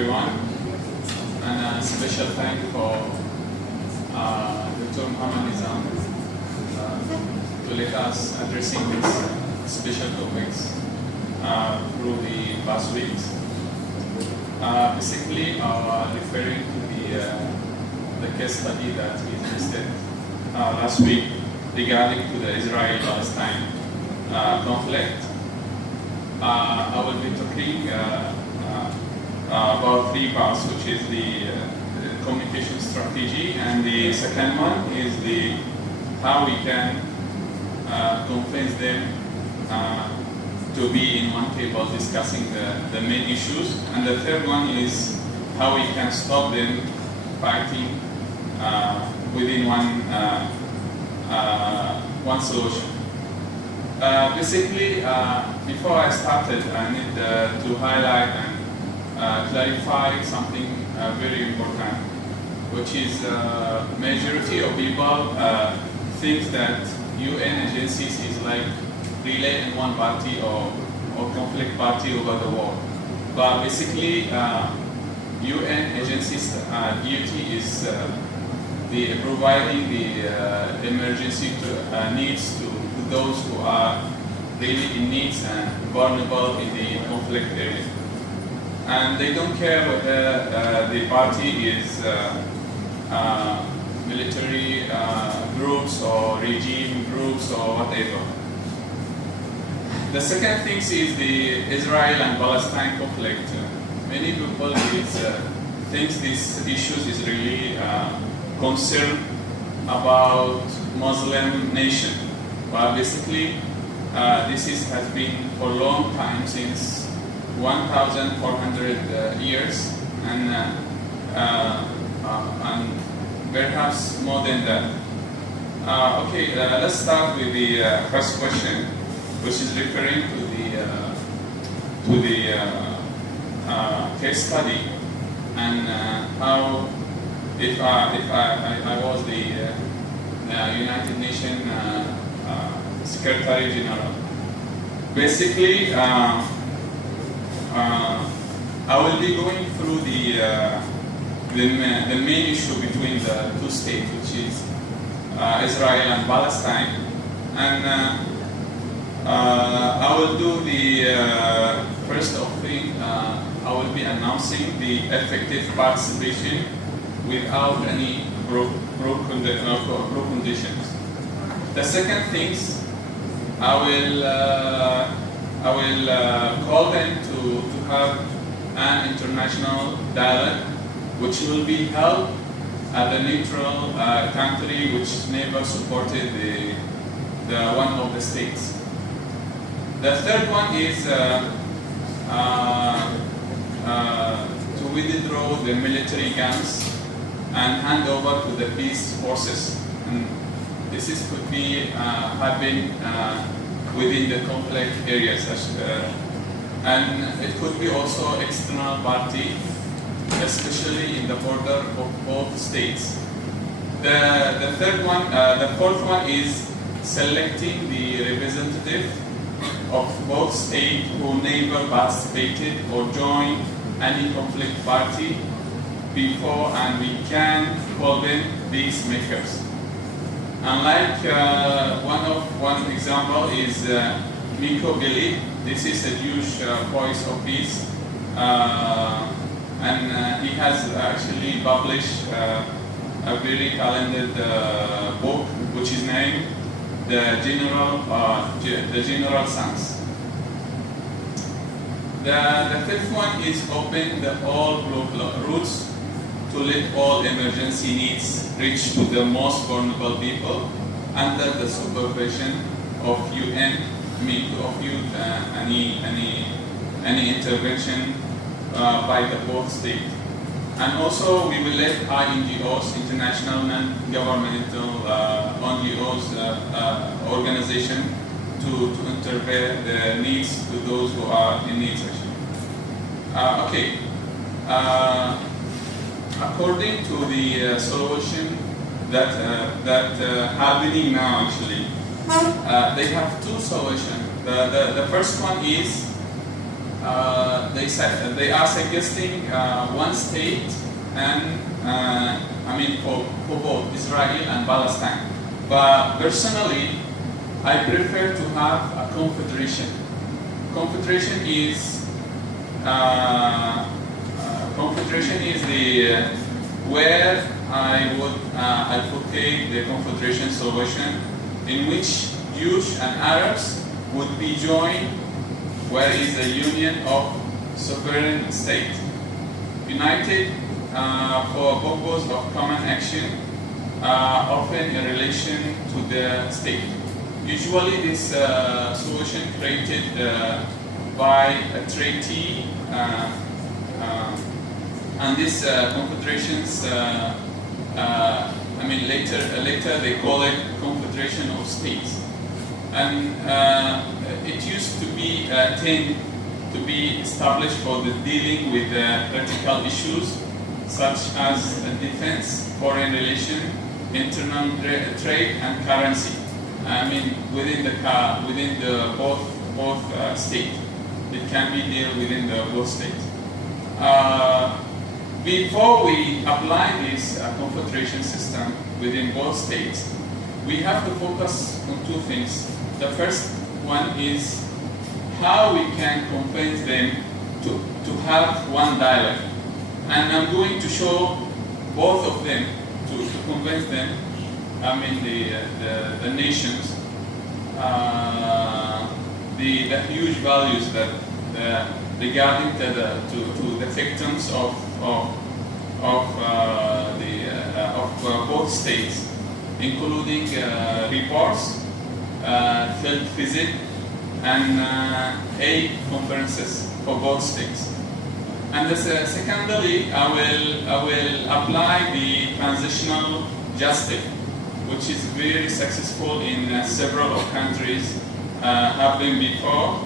everyone, and a special thank for Dr. Muhammad Nizam to let us addressing these special topics through the past weeks. Basically, referring to the case study that we listed last week regarding to the Israel-Palestine conflict. I will be talking about three parts, which is the communication strategy, and the second one is the how we can convince them to be in one table discussing the main issues, and the third one is how we can stop them fighting within one solution. Basically, before I started, I need to highlight and clarify something very important, which is majority of people think that UN agencies is like relay in one party or conflict party over the world. But basically, UN agencies' duty is the providing the emergency needs to those who are really in needs and vulnerable in the conflict area. And they don't care whether the party is military groups or regime groups or whatever. The second thing is the Israel and Palestine conflict. Many people think this issue is really concerned about Muslim nation. But basically, this has been for a long time, since 1,400 years, and perhaps more than that. Let's start with the first question, which is referring to the case study, and how if I was the United Nations Secretary General. Basically, I will be going through the main issue between the two states, which is Israel and Palestine, and I will do the first of thing. I will be announcing the effective participation without any conditions. The second things, I will call them to have an international dialogue, which will be held at a neutral country which never supported the one of the states. The third one is to withdraw the military guns and hand over to the peace forces. And this could be happen within the conflict areas, and it could be also external party, especially in the border of both states. The fourth one is selecting the representative of both states who never participated or joined any conflict party before, and we can call them peacemakers. Unlike one example is Miko Billy. This is a Jewish voice of peace, and he has actually published a very talented book, which is named The General Sense. The fifth one is open all routes to let all emergency needs reach to the most vulnerable people under the supervision of UN, any intervention by the both states. And also we will let INGOs, international non-governmental NGOs organization to intervene the needs to those who are in need. According to the solution that happening now, actually, they have two solutions. The first one is they are suggesting one state, and for both Israel and Palestine. But personally, I prefer to have a confederation. Confederation is the where I would advocate the confederation solution, in which Jews and Arabs would be joined, where is a union of sovereign state, united for a purpose of common action, often in relation to the state. Usually this solution created by a treaty, and these confederations, later they call it Confederation of States. And it used to be tend to be established for the dealing with practical issues such as defense, foreign relation, internal trade, and currency. Within the both states, it can be dealt within the both states. Before we apply this confederation system within both states, we have to focus on two things. The first one is how we can convince them to have one dialogue. And I'm going to show both of them to convince them, the nations, the huge values that regarding to the victims of both states, including reports, field visit, and aid conferences for both states. And secondly, I will apply the transitional justice, which is very successful in several countries, have been before.